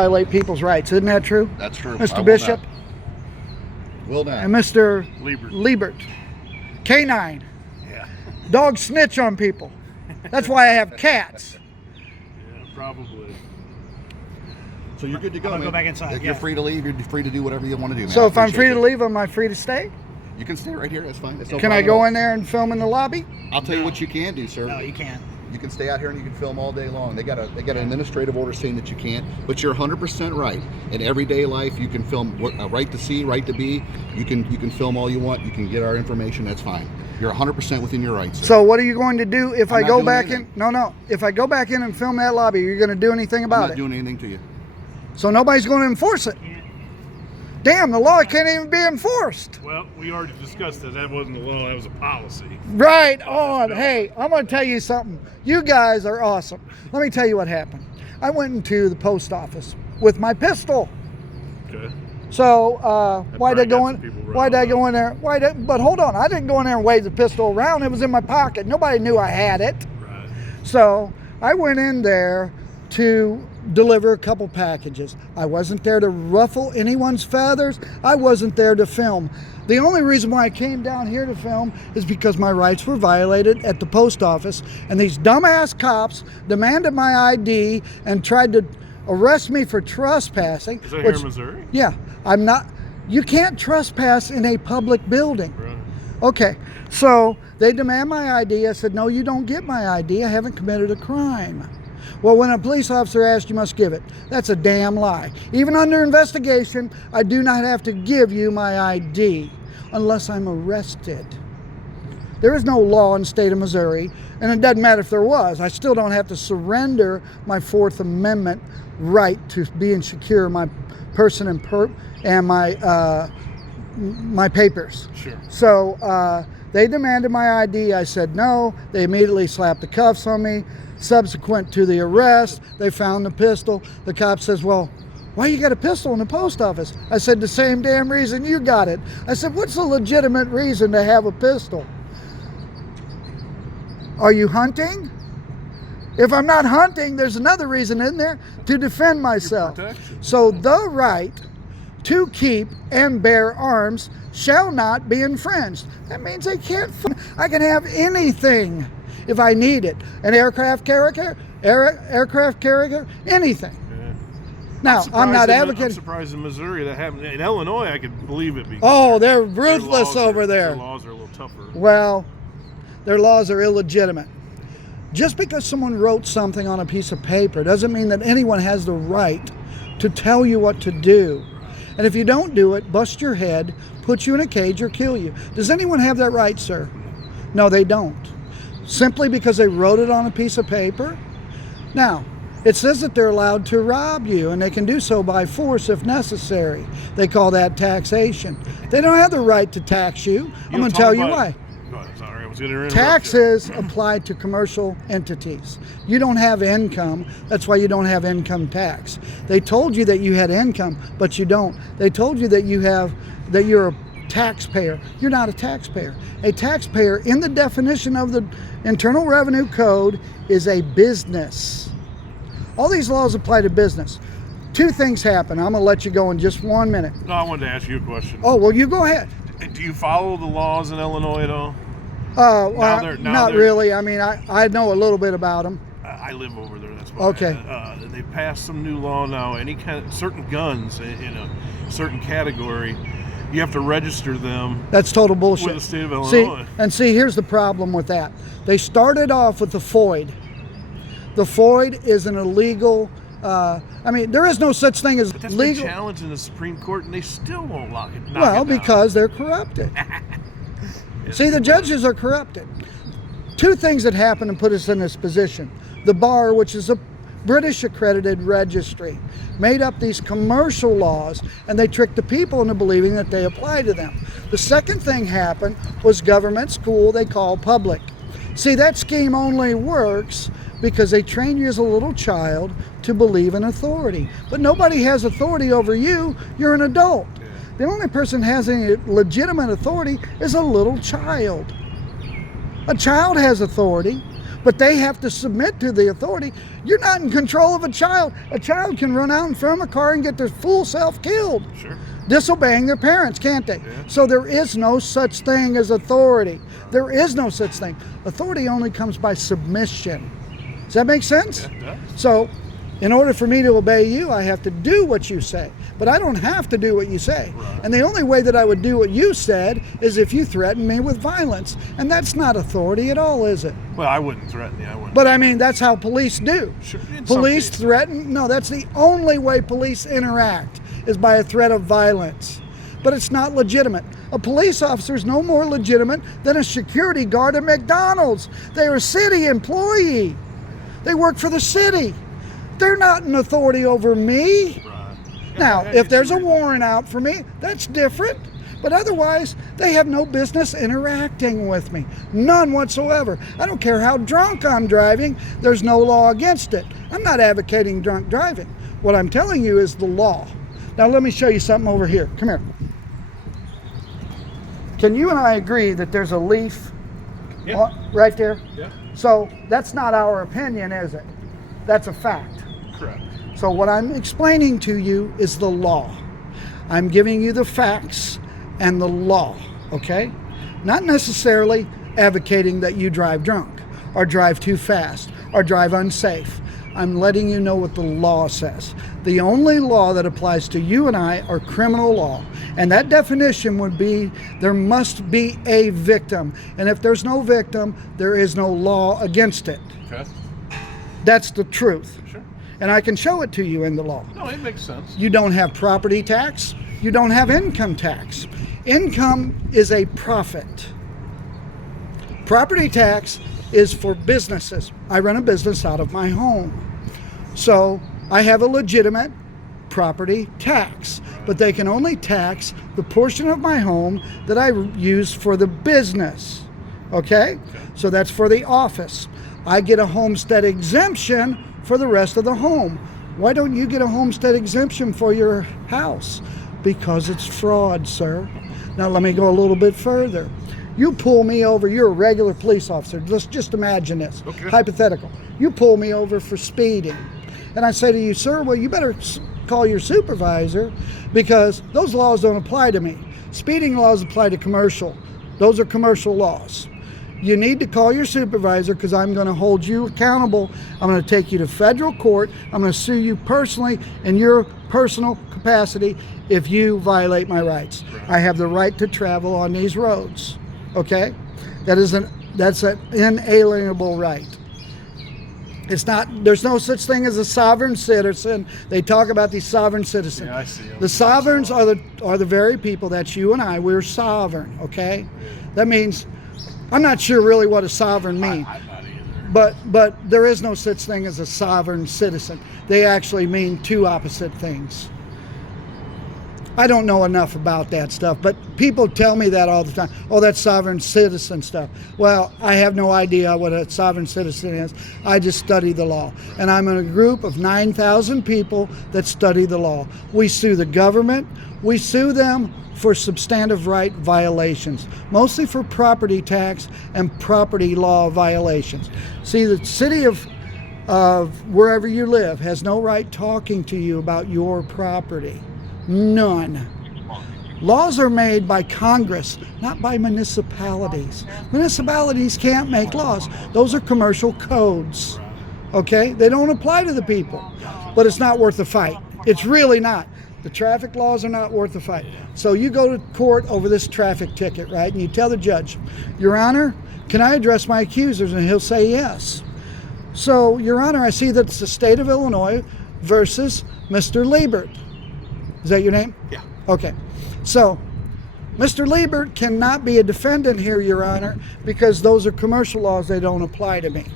violate people's rights. Isn't that true? That's true. Mr. Bishop? Will not. And Mr. Liebert. K9. Yeah. Dogs snitch on people. That's why I have cats. Yeah, probably. So you're good to go. I'm gonna go back inside. You're free to leave. You're free to do whatever you want to do, man. So I if I'm free appreciate to it. leave, am I free to stay? You can stay right here. That's fine. That's no Can I problem go at all. in there and film in the lobby? I'll tell you what you can do, sir. No, you can't. You can stay out here and you can film all day long. They got an administrative order saying that you can't, but you're 100% right. In everyday life, you can film right to see, right to be. You can film all you want. You can get our information. That's fine. You're 100% within your rights, sir. So what are you going to do if I'm I not go doing back anything. in? No. If I go back in and film that lobby, are you going to do anything I'm about not it? doing anything to you. So nobody's going to enforce it. Damn, the law can't even be enforced. Well, we already discussed that. That wasn't a law. That was a policy. Right on. Hey, I'm going to tell you something. You guys are awesome. Let me tell you what happened. I went into the post office with my pistol. Okay. So why'd I go in? Why'd I go in there? But hold on, I didn't go in there and wave the pistol around. It was in my pocket. Nobody knew I had it. Right. So I went in there to deliver a couple packages. I wasn't there to ruffle anyone's feathers. I wasn't there to film. The only reason why I came down here to film is because my rights were violated at the post office, and these dumbass cops demanded my ID and tried to arrest me for trespassing. Is that here in Missouri? Yeah, I'm not. You can't trespass in a public building. Right. Okay, so they demand my ID. I said, no, you don't get my ID. I haven't committed a crime. Well, when a police officer asks, you must give it. That's a damn lie. Even under investigation, I do not have to give you my ID unless I'm arrested. There is no law in the state of Missouri, and it doesn't matter if there was. I still don't have to surrender my Fourth Amendment right to be and secure my person and my papers. Sure. So they demanded my ID. I said no. They immediately slapped the cuffs on me. Subsequent to the arrest, they found the pistol. The cop says, well, why you got a pistol in the post office? I said, the same damn reason you got it. I said, what's the legitimate reason to have a pistol? Are you hunting? If I'm not hunting, there's another reason in there, to defend myself. Protection. So the right to keep and bear arms shall not be infringed. That means they can't. I can have anything if I need it. An aircraft carrier, anything. Yeah. Now, I'm not I'm advocating. surprised in Missouri that happened. In Illinois, I could believe it. Because Oh, they're their ruthless laws over are, there. Their laws are a little tougher. Well, their laws are illegitimate. Just because someone wrote something on a piece of paper doesn't mean that anyone has the right to tell you what to do. And if you don't do it, bust your head, put you in a cage, or kill you. Does anyone have that right, sir? No, they don't. Simply because they wrote it on a piece of paper? Now, it says that they're allowed to rob you, and they can do so by force if necessary. They call that taxation. They don't have the right to tax you. I'm going to tell you why. Sorry, I was going to interrupt Taxes apply to commercial entities. You don't have income. That's why you don't have income tax. They told you that you had income, but you don't. They told you that you're a taxpayer. You're not a taxpayer. A taxpayer, in the definition of the Internal Revenue Code, is a business. All these laws apply to business. Two things happen. I'm going to let you go in just 1 minute. No, I wanted to ask you a question. Oh, well, you go ahead. Do you follow the laws in Illinois at all? Well, now not they're- really. I mean, I know a little bit about them. I live over there. That's why. Okay. They passed some new law now. Any kind of certain guns in a certain category, you have to register them. That's total bullshit. With the state of Illinois. See, here's the problem with that. They started off with the FOID. The FOID is an illegal. I mean, there is no such thing as But that's legal. been challenged in the Supreme Court, and they still won't knock it down. Well, because they're corrupted. See, the judges are corrupted. Two things that happened and put us in this position. The bar, which is a British accredited registry, made up these commercial laws, and they tricked the people into believing that they apply to them. The second thing happened was government school they call public. See, that scheme only works because they train you as a little child to believe in authority. But nobody has authority over you. You're an adult. The only person has any legitimate authority is a little child. A child has authority. but they have to submit to the authority. You're not in control of a child. A child can run out in front of a car and get their full self killed. Sure. Disobeying their parents, can't they? Yeah. So there is no such thing as authority. There is no such thing. Authority only comes by submission. Does that make sense? Yeah, it does. So in order for me to obey you, I have to do what you say. But I don't have to do what you say. Right. And the only way that I would do what you said is if you threaten me with violence. And that's not authority at all, is it? Well, I wouldn't threaten you. I wouldn't. But I mean, that's how police do. Sure, in some Police cases. threaten. No, that's the only way police interact is by a threat of violence. But it's not legitimate. A police officer is no more legitimate than a security guard at McDonald's. They're a city employee. They work for the city. They're not an authority over me. Right. Yeah, Now, I if get there's a you. warrant out for me, that's different. But otherwise, they have no business interacting with me. None whatsoever. I don't care how drunk I'm driving. There's no law against it. I'm not advocating drunk driving. What I'm telling you is the law. Now, let me show you something over here. Come here. Can you and I agree that there's a leaf Yeah. right there? Yeah. So that's not our opinion, is it? That's a fact. Correct. So what I'm explaining to you is the law. I'm giving you the facts and the law, okay? Not necessarily advocating that you drive drunk or drive too fast or drive unsafe. I'm letting you know what the law says. The only law that applies to you and I are criminal law. And that definition would be there must be a victim. And if there's no victim, there is no law against it. Okay. That's the truth. Sure. And I can show it to you in the law. No, it makes sense. You don't have property tax. You don't have income tax. Income is a profit. Property tax is for businesses. I run a business out of my home. So I have a legitimate property tax, but they can only tax the portion of my home that I use for the business. Okay? So that's for the office. I get a homestead exemption for the rest of the home. Why don't you get a homestead exemption for your house? Because it's fraud, sir. Now let me go a little bit further. You pull me over, you're a regular police officer. Let's just imagine this, Okay. hypothetical. You pull me over for speeding. And I say to you, sir, well, you better call your supervisor because those laws don't apply to me. Speeding laws apply to commercial. Those are commercial laws. You need to call your supervisor because I'm going to hold you accountable. I'm going to take you to federal court. I'm going to sue you personally in your personal capacity if you violate my rights. I have the right to travel on these roads. Okay? That's an inalienable right. It's not, there's no such thing as a sovereign citizen. They talk about these sovereign citizens. Yeah, I see 'em. The sovereigns are the very people, that's you and I, we're sovereign, okay? That means, I'm not sure really what a sovereign means, I'm not either. but there is no such thing as a sovereign citizen. They actually mean two opposite things. I don't know enough about that stuff, but people tell me that all the time. Oh, that's sovereign citizen stuff. Well, I have no idea what a sovereign citizen is. I just study the law. And I'm in a group of 9,000 people that study the law. We sue the government. We sue them for substantive right violations, mostly for property tax and property law violations. See, the city of wherever you live has no right talking to you about your property. None. Laws are made by Congress, not by municipalities. Municipalities can't make laws. Those are commercial codes. Okay? They don't apply to the people. But it's not worth the fight. It's really not. The traffic laws are not worth the fight. So you go to court over this traffic ticket, right? And you tell the judge, Your Honor, can I address my accusers? And he'll say yes. So, Your Honor, I see that it's the state of Illinois versus Mr. Liebert. Is that your name? Yeah. Okay. So, Mr. Liebert cannot be a defendant here, Your Honor, because those are commercial laws. They don't apply to me.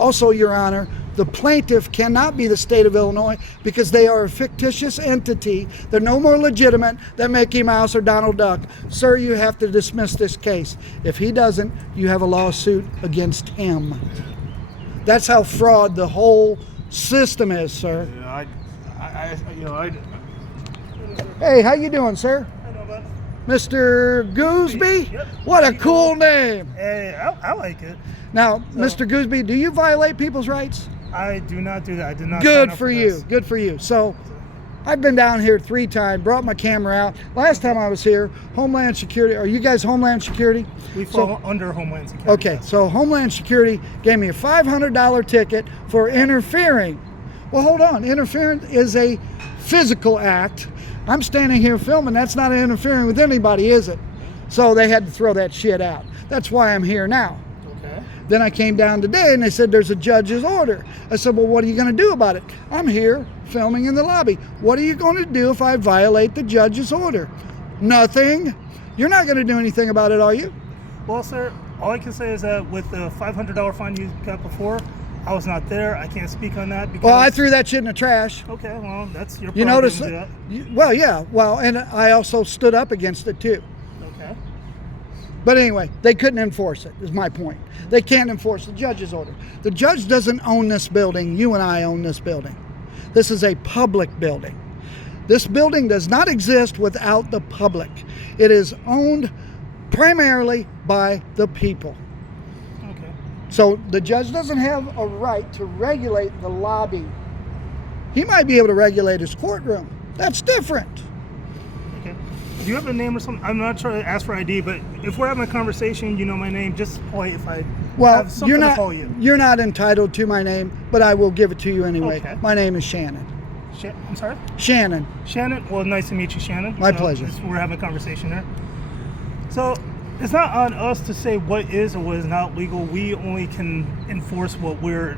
Also, Your Honor, the plaintiff cannot be the state of Illinois because they are a fictitious entity. They're no more legitimate than Mickey Mouse or Donald Duck. Sir, you have to dismiss this case. If he doesn't, you have a lawsuit against him. That's how fraud the whole system is, sir. I Hey, how you doing, sir? Mr. Gooseby? Yep. What a cool name. Hey, I like it. Now, So- Mr. Gooseby, do you violate people's rights? I do not do that. I did not. Good sign up for you. this. Good for you. So, I've been down here 3 times, brought my camera out. Last time I was here, Homeland Security, are you guys Homeland Security? We fall under Homeland Security. Okay, yes. so Homeland Security gave me a $500 ticket for interfering. Well, hold on. Interfering is a physical act. I'm standing here filming. That's not interfering with anybody, is it? So they had to throw that shit out. That's why I'm here now. Okay. Then I came down today and they said there's a judge's order. I said, well, what are you going to do about it? I'm here filming in the lobby. What are you going to do if I violate the judge's order? Nothing. You're not going to do anything about it, are you? Well, sir, all I can say is that with the $500 fine you got before, I was not there. I can't speak on that because. Well, I threw that shit in the trash. Okay, well, that's your. You prerogative notice? to do that. Well, yeah. Well, and I also stood up against it too. Okay. But anyway, they couldn't enforce it, is my point. They can't enforce the judge's order. The judge doesn't own this building. You and I own this building. This is a public building. This building does not exist without the public. It is owned primarily by the people. Okay. So the judge doesn't have a right to regulate the lobby. He might be able to regulate his courtroom. That's different. Okay. Do you have a name or something? I'm not trying to ask for ID, but if we're having a conversation, you know my name. Just polite if I Well, have something to call you. you're not entitled to my name, but I will give it to you anyway. Okay. My name is Shannon. I'm sorry? Shannon. Shannon? Well, nice to meet you, Shannon. My pleasure. We're having a conversation there. So, it's not on us to say what is or what is not legal. We only can enforce what we're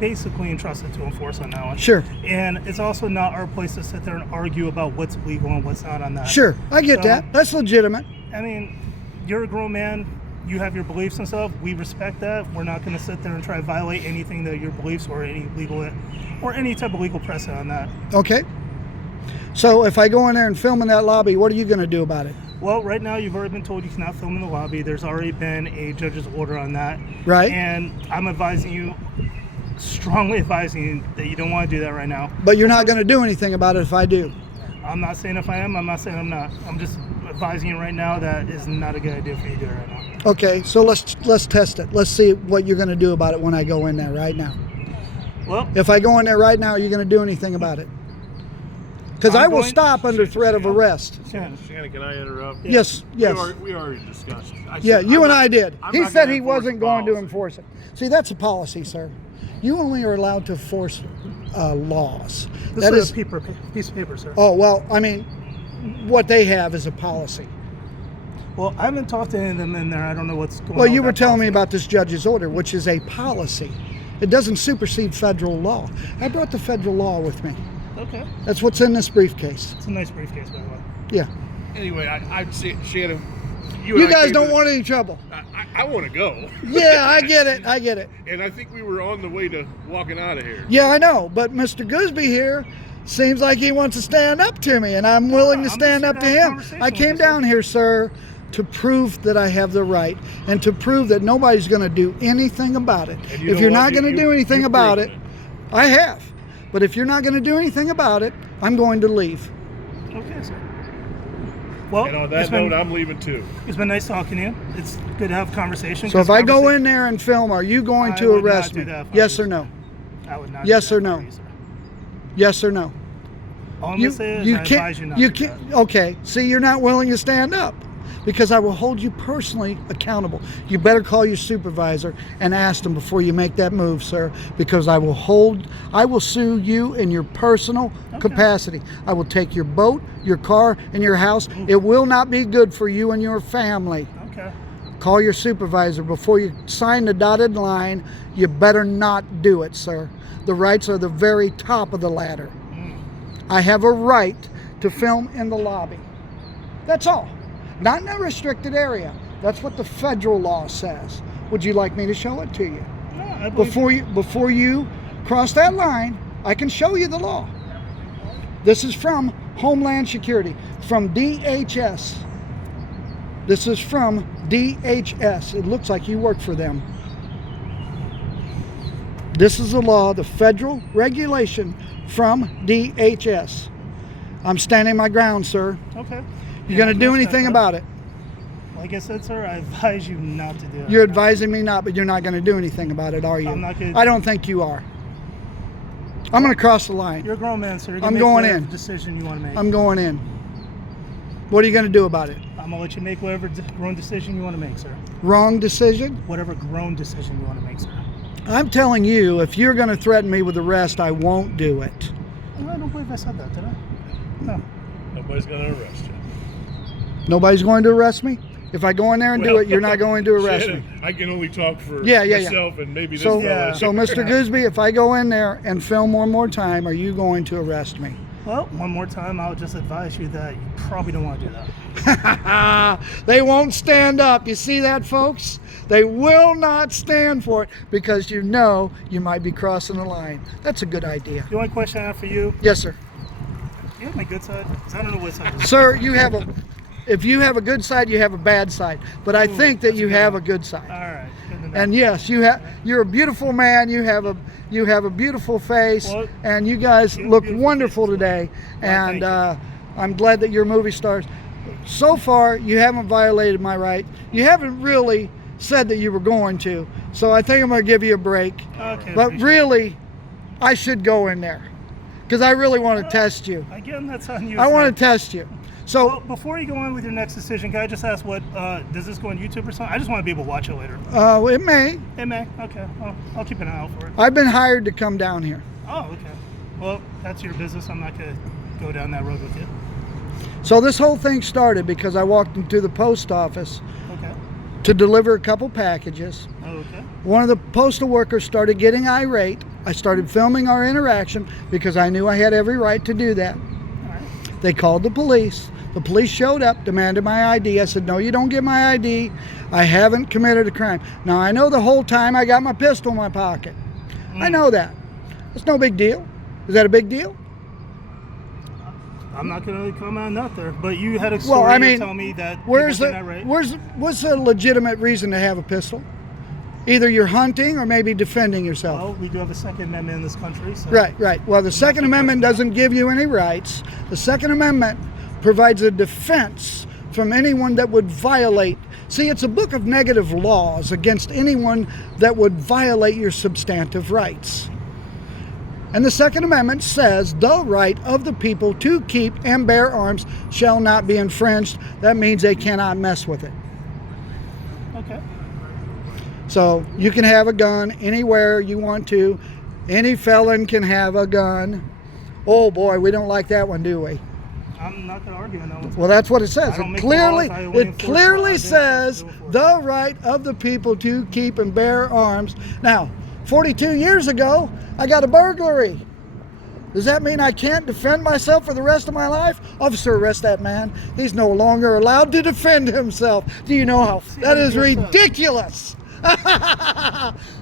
basically entrusted to enforce on that one. Sure. And it's also not our place to sit there and argue about what's legal and what's not on that. Sure. I get So, that. That's legitimate. I mean, you're a grown man. You have your beliefs and stuff. We respect that. We're not going to sit there and try to violate anything that your beliefs or any legal or any type of legal precedent on that. Okay. So if I go in there and film in that lobby, what are you going to do about it? Well, right now you've already been told you cannot film in the lobby. There's already been a judge's order on that. Right. And I'm advising you, strongly advising you that you don't want to do that right now. But you're not going to do anything about it if I do. I'm not saying if I am, I'm not saying I'm not. I'm just advising you right now that is not a good idea for you to do it right now. Okay, so let's test it. Let's see what you're going to do about it when I go in there right now. Well, If I go in there right now, are you going to do anything about it? Because I I'm will going- stop under threat of arrest. Shannon, Shannon, can I interrupt? Yes, yes. We already discussed. Yeah, you and I did. I'm He not said gonna he enforce wasn't the going to policy. enforce it. See, that's a policy, sir. You only are allowed to enforce laws. this That is is, a piece of paper, sir. oh, well, I mean, what they have is a policy. Well, I haven't talked to any of them in there. I don't know what's going on. Well, you with were that telling me policy. about this judge's order, which is a policy. It doesn't supersede federal law. I brought the federal law with me. Okay. That's what's in this briefcase. It's a nice briefcase, by the way. Yeah. Anyway, I'd say, Shannon, You and I guys came don't to- want any trouble. I want to go. Yeah, I get it. I get it. And I think we were on the way to walking out of here. Yeah, I know. But Mr. Gooseby here seems like he wants to stand up to me, and I'm willing to I'm stand just up to here to have a him. conversation I with came you, down here, sir, to prove that I have the right and to prove that nobody's going to do anything about it. And you If know you're what? not going to do anything you've about it, proven I have. But if you're not going to do anything about it, I'm going to leave. Okay, sir. Well, And on that it's been, note, I'm leaving too. it's been nice talking to you. It's good to have a conversation. So if I go in there and film, are you going I to would not arrest do me? that for Yes you. or no? I would not. Yes do or that no? for you, sir. Yes or no? All I'm gonna say is I advise you not you to do can't, okay, see, you're not willing to stand up because I will hold you personally accountable. You better call your supervisor and ask them before you make that move, sir, because I will sue you in your personal capacity. I will take your boat, your car, and your house. It will not be good for you and your family. that. Okay. Call your supervisor before you sign the dotted line. You better not do it, sir. The rights are the very top of the ladder. I have a right to film in the lobby. That's all. Not in a restricted area. That's what the federal law says. Would you like me to show it to you? No, I believe Before you cross that line, I can show you the law. This is from Homeland Security, from DHS. This is from DHS. It looks like you work for them. This is the law, the federal regulation from DHS. I'm standing my ground, sir. Okay. You gonna do anything about it? Like I said, sir, I advise you not to do it. You're advising me not, but you're not going to do anything about it, are you? I'm not gonna- I don't think you are. I'm going to cross the line. You're a grown man, sir. You're I'm gonna make going whatever in. decision you want to make. I'm going in. What are you going to do about it? I'm gonna let you make whatever grown decision you want to make, sir. Wrong decision? Whatever grown decision you want to make, sir. I'm telling you, if you're going to threaten me with arrest, I won't do it. I don't believe I said that, did I? No. Nobody's going to arrest you. Nobody's going to arrest me? If I go in there and do it, you're not going to arrest me. Shannon, I can only talk for Yeah. myself and maybe this So, fella. so Mr. Gooseby, if I go in there and film one more time, are you going to arrest me? Well, one more time, I'll just advise you that you probably don't want to do that. They won't stand up. You see that, folks? They will not stand for it because you know you might be crossing the line. That's a good idea. The only question I have for you, Yes, sir. you have my good side? 'Cause I don't know what side. Sir, if you have a good side, you have a bad side. But I think that that's you good. have a good side. All right. Good to know. And yes, you're a beautiful man. You have a beautiful face, Well, and you guys you have look beautiful wonderful faces. today. Well, And thank I'm glad that you're movie stars. So far, you haven't violated my right. You haven't really said that you were going to. So I think I'm going to give you a break. Okay. But appreciate really, I should go in there because I really want to test you. it. Again, that's on you. I sir. want to test you. So Well, before you go on with your next decision, can I just ask what does this go on YouTube or something? I just want to be able to watch it later. it may. It may. Okay. Well, I'll keep an eye out for it. I've been hired to come down here. Oh, okay. Well, that's your business. I'm not gonna go down that road with you. So this whole thing started because I walked into the post office Okay. to deliver a couple packages. Okay. One of the postal workers started getting irate. I started filming our interaction because I knew I had every right to do that. All right. They called the police. The police showed up, demanded my ID. I said, no, you don't get my ID. I haven't committed a crime. Now, I know the whole time I got my pistol in my pocket. I know that. It's no big deal. Is that a big deal? I'm not gonna comment on that there, but you had a story Well, I to mean, tell me that where's people did not right. what's a legitimate reason to have a pistol? Either you're hunting or maybe defending yourself. Well, we do have a Second Amendment in this country. So Right. Well, the Second Amendment doesn't give you any rights. The Second Amendment provides a defense from anyone that would violate. See, it's a book of negative laws against anyone that would violate your substantive rights. And the Second Amendment says the right of the people to keep and bear arms shall not be infringed. That means they cannot mess with it. Okay. So you can have a gun anywhere you want to. Any felon can have a gun. Oh boy, we don't like that one, do we? I'm not gonna argue on that one. Well, that's what it says. I don't It make clearly, laws, I only it enforce clearly laws. I didn't says enforce the right of the people to keep and bear arms. Now, 42 years ago, I got a burglary. Does that mean I can't defend myself for the rest of my life? Officer, arrest that man. He's no longer allowed to defend himself. Do you know how? See, That you is just said. ridiculous.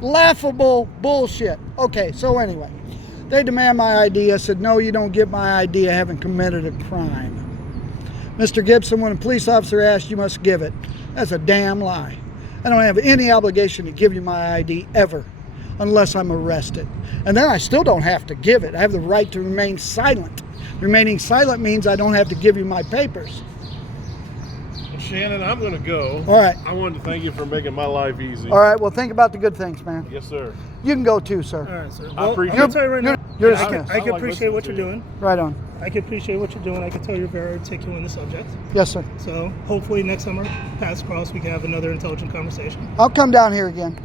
Laughable bullshit. Okay, so anyway, they demand my ID. I said, no, you don't get my ID. I haven't committed a crime. Mr. Gibson, when a police officer asks, you must give it. That's a damn lie. I don't have any obligation to give you my ID ever unless I'm arrested. And then I still don't have to give it. I have the right to remain silent. Remaining silent means I don't have to give you my papers. Well, Shannon, I'm going to go. All right. I wanted to thank you for making my life easy. All right, well, think about the good things, man. Yes, sir. You can go too, sir. All right, sir. I appreciate I'm gonna tell you right you're- now, you're I can, dismissed. I can I like appreciate what listening you're to doing. Right on. I can appreciate what you're doing. I can tell you're very articulate in the subject. Yes, sir. So hopefully next summer, paths cross, we can have another intelligent conversation. I'll come down here again.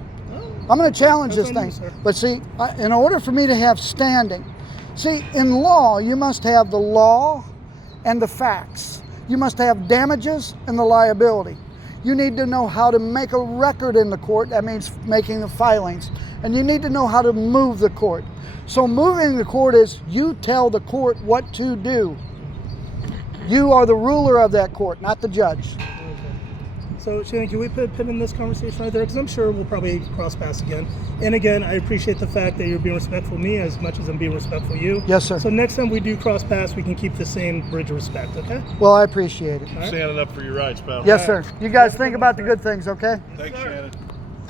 I'm going to challenge That's this on you, thing. sir. But see, in order for me to have standing, see, in law, you must have the law and the facts. You must have damages and the liability. You need to know how to make a record in the court. That means making the filings. And you need to know how to move the court. So moving the court is you tell the court what to do. You are the ruler of that court, not the judge. So Shannon, can we put a pin in this conversation right there? Because I'm sure we'll probably cross paths again. And again, I appreciate the fact that you're being respectful of me as much as I'm being respectful of you. Yes, sir. So next time we do cross paths, we can keep the same bridge of respect, okay? Well, I appreciate it. Standing up for your rights, pal. Yes, sir. You guys think about the good things, okay? Thanks, Shannon.